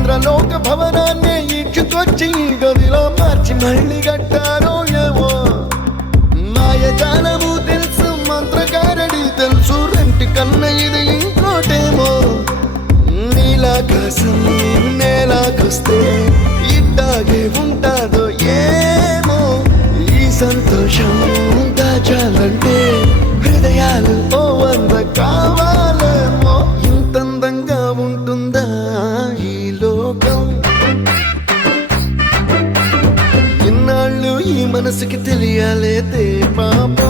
ఇంద్రలోక భవనాన్ని ఈడ్చుకొచ్చి గదిలో మార్చి మళ్ళీ కట్టారో ఏమో మాయజాలము తెలుసు మంత్రకారడి తెలుసు రెంటి కన్న ఇది ఇంకోటేమో నీలాకాశం నేలాకొస్తే ఇట్టాగే ఉంటాదో ఏమో ఈ సంతోషం దాచాలంటే హృదయాలు ఓ వంద కావాలేమో ఇంతందంగా ఉంటుందా ఈ లోకం ఇన్నాళ్ళు ఈ మనసుకి తెలియాలేదే పాపం